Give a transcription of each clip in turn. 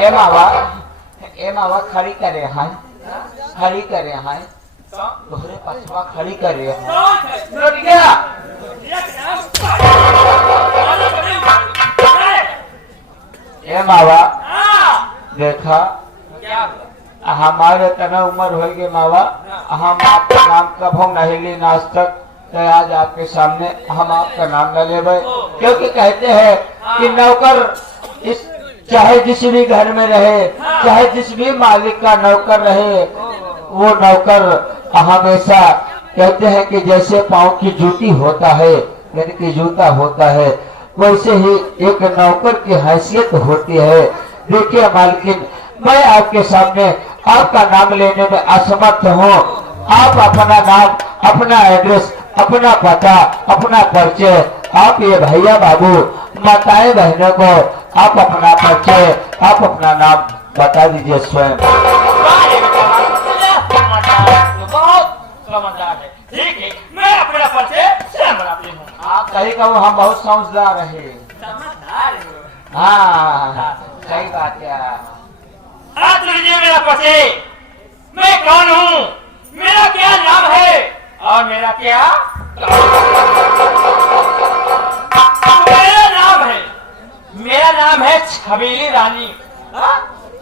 ए मावा खड़ी करे हैं, खड़ी करे हैं, तोहरे पछवा खड़ी करे हैं। ए मावा देखा हमारे तना उम्र हो गई मावा, हम आपका नाम कभो नहीं ली आज तक, तो आज आपके सामने हम आपका नाम न ले, क्योंकि कहते हैं कि नौकर इस चाहे जिस भी घर में रहे, चाहे जिस भी मालिक का नौकर रहे, वो नौकर हमेशा कहते हैं कि जैसे पाँव की जूती होता है, यानी कि जूता होता है, वैसे ही एक नौकर की हैसियत होती है। देखिए मालकिन, मैं आपके सामने आपका नाम लेने में असमर्थ हूँ। आप अपना नाम, अपना एड्रेस, अपना पता, अपना परिचय, आप ये भैया बाबू माताएं बहनों को आप अपना परिचय, आप अपना नाम बता दीजिए स्वयं। ठीक है, मैं अपना परिचय स्वयं बताती हूँ। आप सही कहो, हम बहुत समझदार है। हाँ सही बात है। आज लीजिए मेरा परिचय, मैं कौन हूँ, मेरा क्या नाम है और मेरा क्या मेरा नाम है छबीली रानी।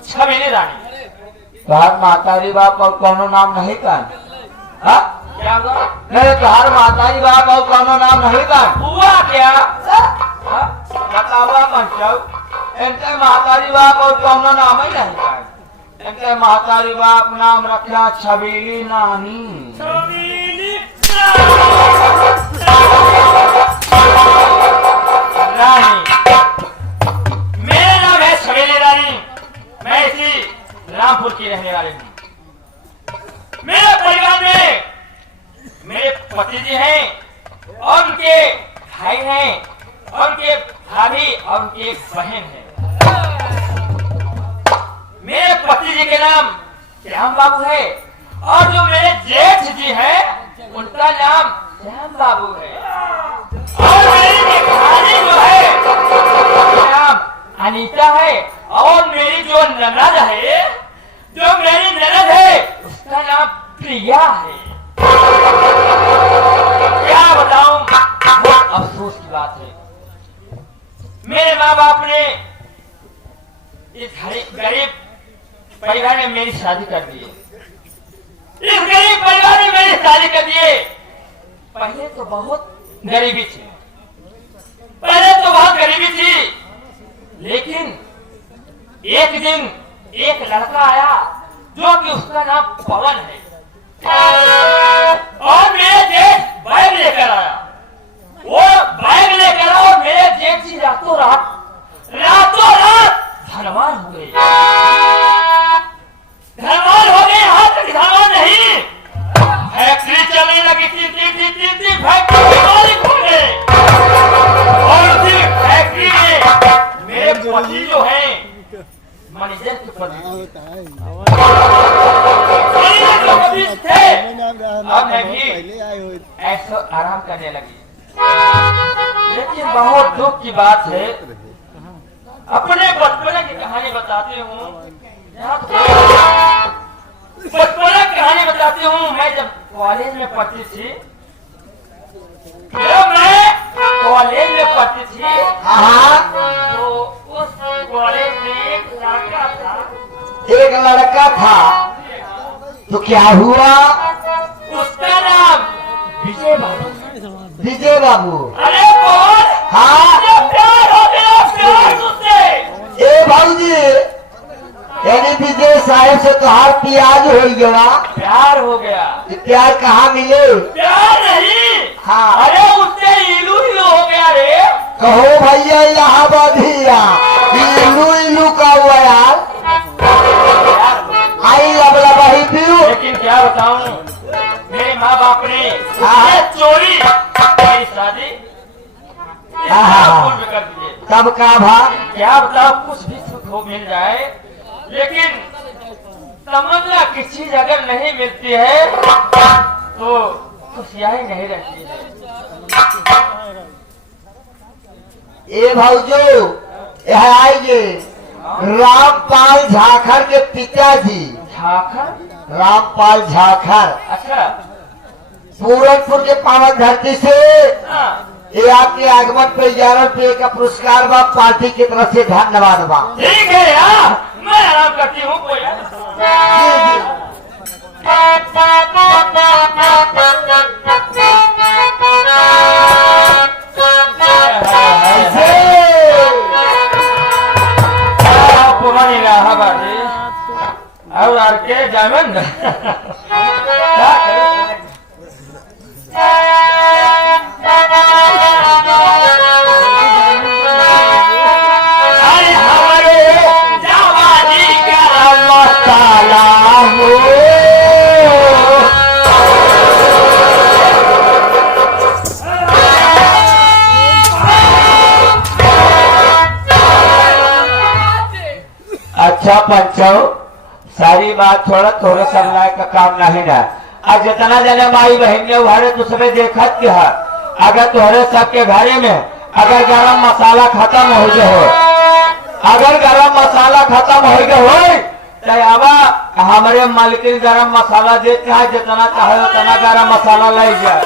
छबीली रानी। तुहार मातारी बाप और कोनो नाम नहीं कान? क्या हुआ? नहीं, तुहार मातारी बाप और कोनो नाम नहीं कान? हुआ क्या? बतावा मतलब इनके मातारी बाप और कोनो नाम ही नहीं कान। इनके मातारी बाप नाम रखा छबीली नानी। छबीली रानी। मेरा नाम है छबीली रानी, मैं इसी रामपुर की रहने वाली हूँ। मेरे परिवार में मेरे पति जी हैं और उनके भाई हैं और उनके भाभी और उनकी एक बहन है। मेरे पति जी के नाम श्याम बाबू है और जो मेरे जेठ जी हैं उनका नाम श्याम बाबू है और मेरी जेठानी जो है नाम अनीता है और मेरी जो ननद है, जो मेरी ननद है उसका नाम प्रिया है। क्या बताऊं, बहुत अफसोस की बात है। मेरे माँ बाप ने इस गरीब परिवार में मेरी शादी कर दी। इस गरीब परिवार में मेरी शादी कर दिए। पहले तो बहुत गरीबी थी, पहले तो बहुत गरीबी थी, लेकिन एक दिन एक लड़का आया जो कि उसका नाम पवन है और मेरे जेठ बैग लेकर आया। वो बैग लेकर आया और मेरे जेठ जी रातों रात धनवान हो गए। धनवान हो गए, हाथ धनवान नहीं, फैक्ट्री चलने लगी थी, फैक्ट्री मालिक हो गए और उसी फैक्ट्री में मेरे पति जो है मैनेजर के पति थे। अब मैं भी ऐसा आराम करने लगी, लेकिन बहुत दुख की बात है, अपने बचपन की कहानी बताती हूँ। बचपन की कहानी बताती हूँ। मैं जब कॉलेज में पढ़ती थी, जब मैं कॉलेज में पढ़ती थी, तो उस कॉलेज में एक लड़का था। एक लड़का था, तो क्या हुआ? उसका नाम विजय बाबू। विजय बाबू? अरे कौन? हाँ, प्यार हो गया, प्यार तुझसे। ए भाईजी, यानी विजय साहब से तुहार प्याज हो गया? प्यार हो गया। प्यार कहाँ मिले? प्यार नहीं, हाँ, अरे उससे इलू इलू हो गया रे। कहो भैया इलाहाबाद हिया, इलू इलू का हुआ यार। आई लबला बही पीऊ। लेकिन क्या बताऊं, मेरे माँ बाप ने हाँ। चोरी मेरी शादी पूर्व कर दिए। तब का भा? क्या बताओ, कुछ भी सुख हो मिल जाए, लेकिन समझना कि चीज अगर नहीं मिलती है तो खुशियाँ ही नहीं रहती है। ए भाऊजो, यहाँ आइए। रामपाल झाखर के पिताजी झाखर। रामपाल झाखर अच्छा। पूरनपुर के पावन धरती से हाँ। ये आपके आगमन पे 11 रुपये का पुरस्कार बा, पार्टी की तरफ से धन्यवाद बा। ठीक है यार, मैं आराम करती हूँ कोई यार। पुरानी इलाहाबाद और आर के डायमंड क्या करें? अरे हमारे जवानी का मसाला हो। अच्छा पंचो, सारी बात थोड़ा थोड़ा समझाए का काम नहीं ना। आज जितना जने माई बहन ने उहारे दूसरे देखत के है, अगर तुहरे सबके घरे में अगर गरम मसाला खत्म हो गए हो, अगर गरम मसाला खत्म हो गए हो तो आवा हमारे मालिकिन गरम मसाला देते हैं, जितना चाहे उतना गरम मसाला ले जाए।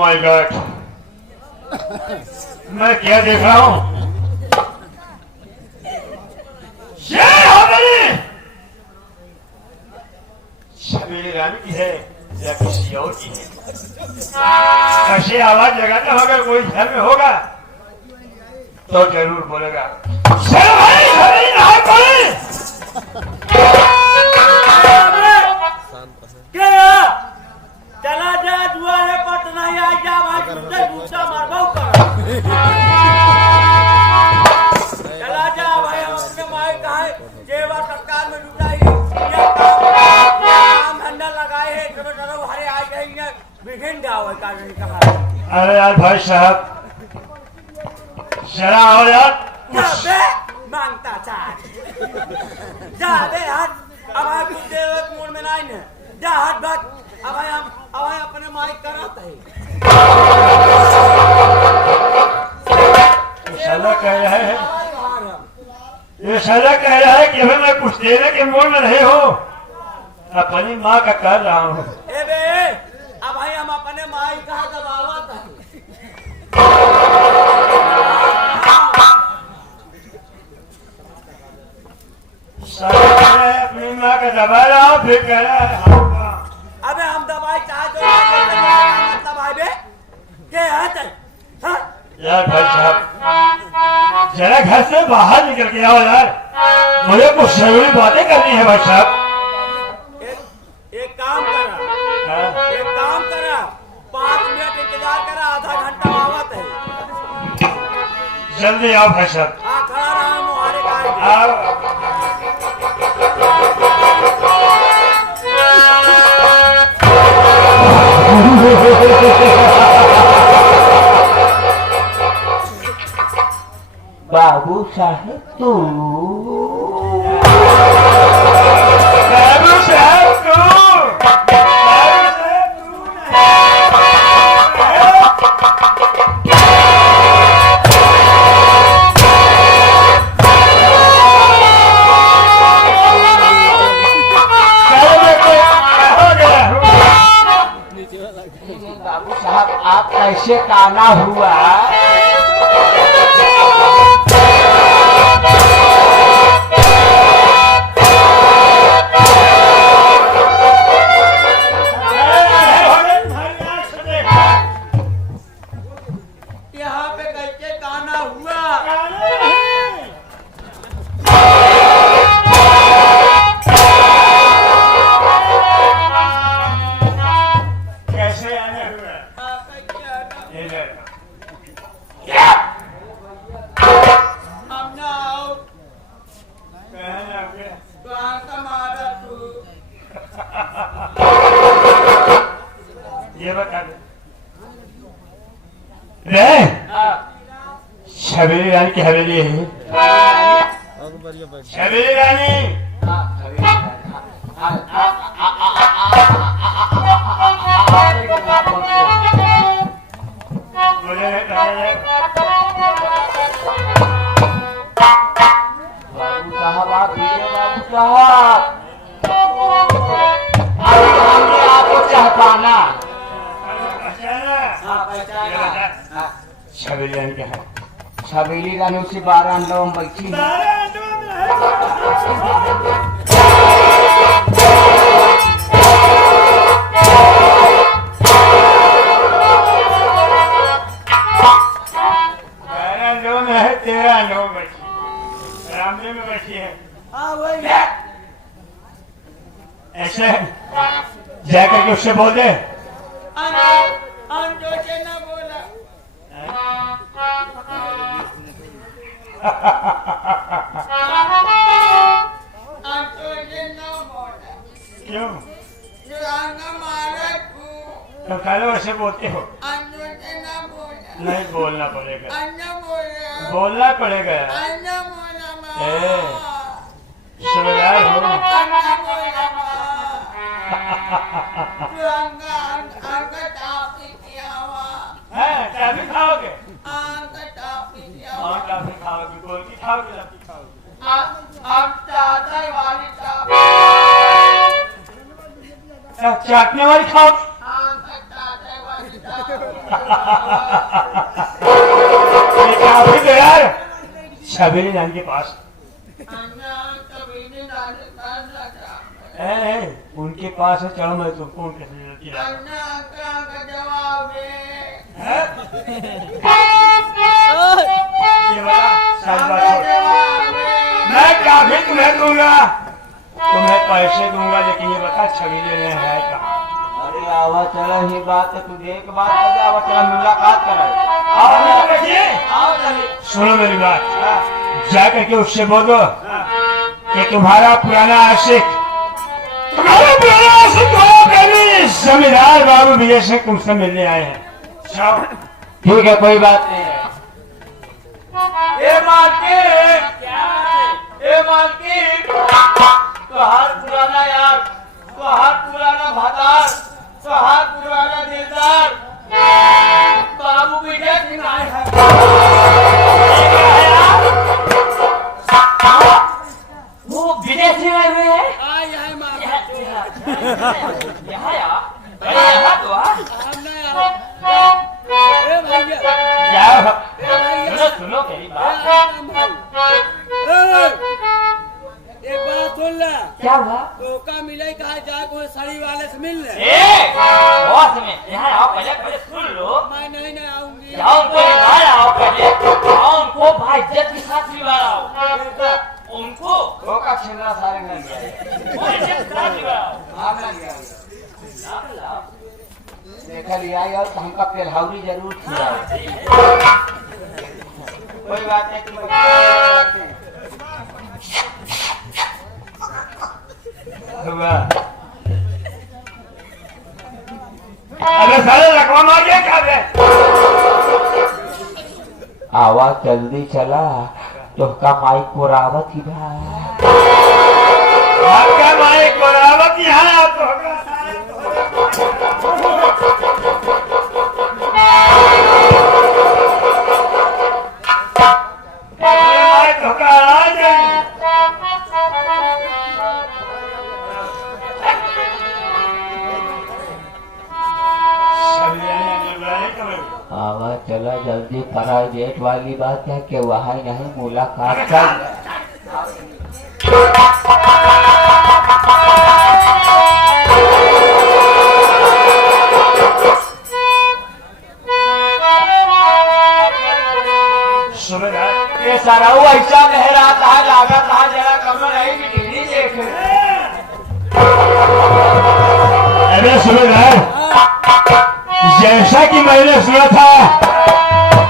माय गॉड, मैं क्या देख रहा हूं? ये हमारी शबीर रानी की है या किसी और की है? ऐसी आवाज लगाता होगा, कोई घर में होगा तो जरूर बोलेगा, चला जा दुआरे पर नहीं आ जा भाई, तुझे गुस्सा मारबाऊ कर। चला जा भाई, हम अपने माए कहे जेवा सरकार में जुटाई ये काम धंधा लगाए है, चलो चलो हरे आ जाएंगे बिघिन जाओ का नहीं कहा। अरे यार भाई साहब शरा हो यार, बे मांगता चाह जा बे हट, अब आप कुछ देर मूड में नहीं ने जा हट बात। अब हम अपने माइक कराते हैं। साला कह रहा है, बाहर हम। ये साला कह रहा है कि हमें कुछ देने के मोड़ में रहे हो। अपनी माँ का कर रहा हूँ। ए बे अब भाई हम अपने माई कहा दबावत है। साला कह रहा है अपनी माँ का दबा रहा हूँ, फिर कह रहा है हाँ। अबे हम दवाई चाहे जो मतलब भाई बे क्या है तेरे? हाँ? यार भाई साहब, जरा घर से बाहर निकल के आओ यार, मुझे कुछ जरूरी बातें करनी है भाई साहब। एक काम करा, हाँ? एक काम करा, 5 मिनट इंतजार करा, आधा घंटा आवत है। जल्दी आओ भाई साहब। हाँ खड़ा रहा मुहारे का आओ। बाबू साहेब तू बाबू साहब तू, बाबू साहब तू बाबू साहब आप कैसे काना हुआ? यहाँ पे कैसे गाना हुआ? कैसे आने हुआ? हाँ, कैसे आना? ये ले। हम ना आओ, कहने लगे, कहाँ का मारा तू? ये बता दे रे, छबीली रानी की हवेली है। छबीली रानी मुझे नहीं पता है। बाबू साहब आप बाबू साहब आपको चाह पाना। हाँ, पहचाना। छबीली रानी क्या है? छबीली रानी उसी 12 अंडों में बैठी है। तेरा अंडों में बैठी, रामदेव में बैठी है। हाँ वही ऐसे जाकर के उससे बोल दे, अंडो से न बोला। अंडो से न बोला। क्यों? जो आंगा मारा तू, तो कल वैसे बोलते हो? अंडो से न बोला। नहीं बोलना पड़ेगा, अन्ना बोला। बोलना पड़ेगा। अन्ना बोला ए, माँ। समझदार हो। अन्ना बोला माँ। तू आंगा टापी किया हुआ। हैं, टॉफी खाओगे? आंगा टापी किया हुआ। और टॉफी खाओगे, गोल की खाओगे, लपकी खाओगे? अब चादर वाली टापी। चाटने वाली खाओगे? आंगा चादर वाली टापी। ये टॉफी तो यार छबीली रानी के पास। अन्ना कभी नहीं डाले कर लगा। उनके पास है, चलो मैं तुमको उनके से खिलाता हूं। अन्ना का जवाब दे। हैं? ये बता, सच बात छोड़। जवाब दे। मैं टॉफी तुम्हें दूंगा, तुम्हें पैसे दूंगा, लेकिन ये बता छबीली में है कहाँ? अरे आवा चला ही बात है, तू देख बात कर आवा चला मुलाकात करे। आओ मेरे बच्चे, आओ चलिए। सुनो मेरी बात, जा करके उससे बोलो कि तुम्हारा पुराना आशिक जमींदार बाबू विजय से तुमसे मिलने आए हैं। जाओ। ठीक है, कोई बात नहीं है। ए मालकिन, ए मालकिन, तोहार पुराना यार, तोहार पुराना भतार, तोहार पुराना दिलदार, बाबू विजय सिंह आए हैं। एक बात सुन ले, क्या हुआ? मौका मिले कहा जाए कोई सड़ी वाले से मिल ले। बॉस में यहाँ आओ, पहले सुन लो। मैं नहीं आऊंगी। जाओ उनको निभाए आओ, पहले जाओ उनको भाई इज्जत के साथ निभाए आओ। उनको धोखा छिलना सारे मिल गया, वो इज्जत के साथ निभाए आओ। आप लग गया देखा लिया और हमका पेलहावरी जरूर किया। कोई बात नहीं, अरे साले लकवा मार दिया क्या है? आवाज जल्दी चला तो का माइक पुरावत ही भाई। आपका माइक बरावत यहाँ तो होगा साले माइक होगा आ जाए। आवाज चला जल्दी, प्राइवेट वाली बात है कि वहाँ नहीं मुलाकात कर। ये सारा ऐसा लहरा था, लागा था जरा कम नहीं बिजली देख। अरे सुबेदार, जैसा कि मैंने सुना था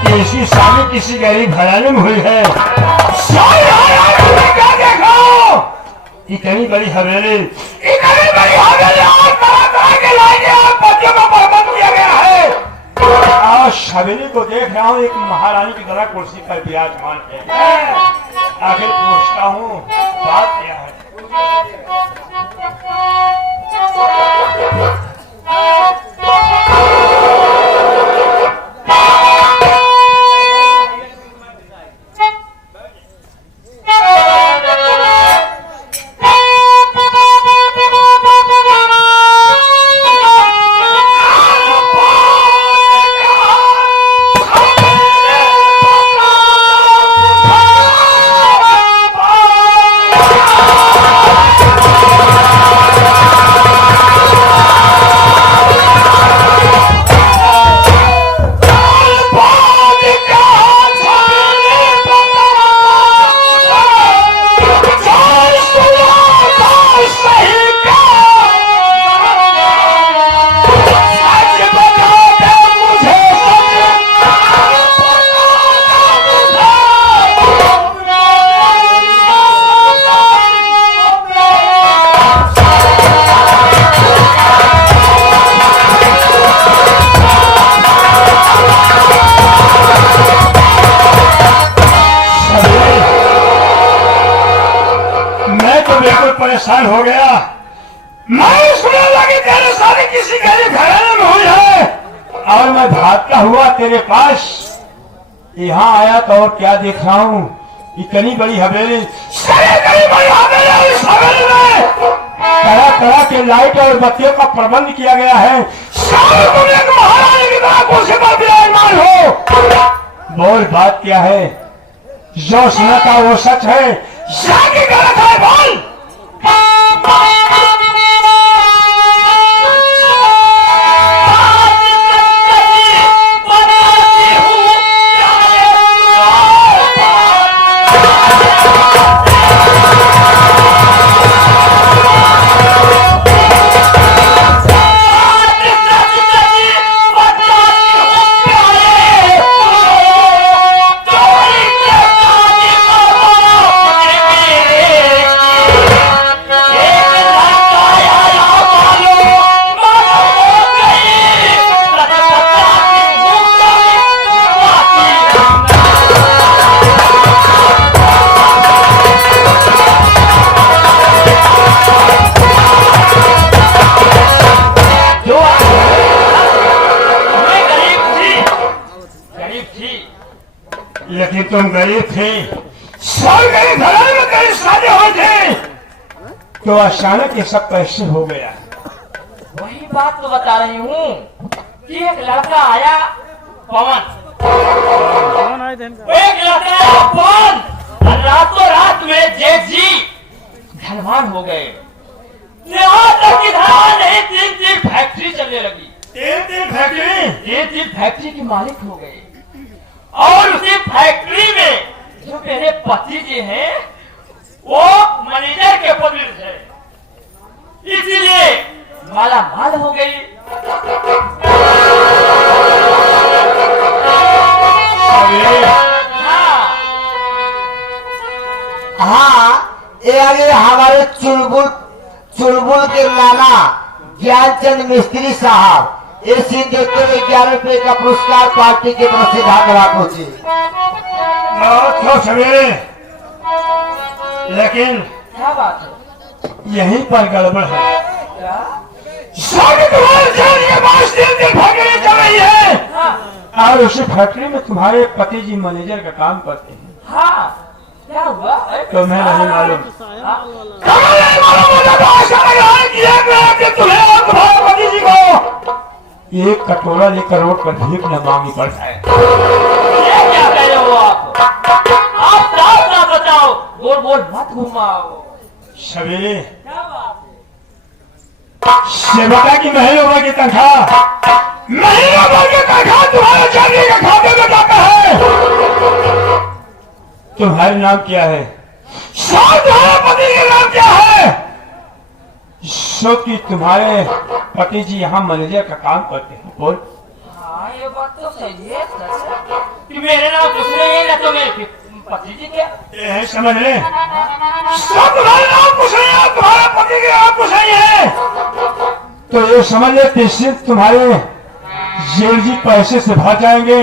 कि इसकी शादी किसी गरीब घराने में हुई है। क्या देखो, इतनी बड़ी हवेली, इतनी बड़ी हवेली और तरह तरह के लाइनें और पतियों का प्रबंध किया गया है। आज हवेली को देख रहा हूँ, एक महारानी की तरह कुर्सी पर विराजमान है। आखिर पूछता हूँ बात क्या है? परेशान हो गया। मैं सुना लगी तेरे सारे किसी गरीब घराने में हुई है और मैं भागता हुआ तेरे पास यहाँ आया तो और क्या देख रहा हूँ, इतनी बड़ी हवेली, इस हवेली में तरह तरह के लाइट और बत्तियों का प्रबंध किया गया है। महारानी की तरह कुर्सी पर विराजमान हो। बोल बात क्या है? जो सुना था वो सच है, जाके गलत है, बोल। लेकिन तुम गरीब थे, सब गरीब घराने में कहीं शादी हुए थे, तो अचानक ये सब कैसे हो गया? वही बात तो बता रही हूँ कि एक लड़का आया पवन, वो एक लड़का फोन रातों रात में जेठ जी धनवान हो गए। यहाँ तक कि धनवान नहीं, 3 फैक्ट्री चलने लगी। 3 फैक्ट्री के मालिक हो गए। और उसी फैक्ट्री में जो मेरे पति जी हैं वो मैनेजर के पद में थे, इसीलिए माला माल हो गई। हाँ, ये आगे हमारे चुलबुल के नाना ज्ञानचंद मिस्त्री साहब ये सीन देखते हुए 11 रुपए का पुरस्कार पार्टी की तरफ से धन्यवाद पहुंची। बहुत सवेरे, लेकिन क्या बात है? यहीं पर गड़बड़ है। क्या? फैक्ट्री चल रही है और उसी फैक्ट्री में तुम्हारे पति जी मैनेजर का काम करते हैं। हाँ, क्या हुआ? तुम्हें नहीं मालूम? तुम्हें और तुम्हारे पति जी को 1 कटोरा लेकर रोड पर भीख न मांगनी पड़ता है। ये क्या कह रहे हो आप? आप साफ साफ बताओ, बोल मत घुमाओ। सवेरे क्या बात है? सेवका की महीनों भर की तनख्वाह तुम्हारे चांदी के खाते में जाता है। तुम्हारा नाम क्या है? तुम्हारे पति का नाम क्या है? सो कि तुम्हारे पति जी यहाँ मैनेजर का काम करते हैं। बोल। हाँ, ये बात तो सही है कि मेरे नाम कुछ नहीं है, ना तो मेरे पति जी क्या ये समझ ले। तुम्हारे नाम कुछ नहीं है, तुम्हारे पति के नाम कुछ नहीं है, तो ये समझ ले कि तुम्हारे जेल जी पैसे से भाग जाएंगे।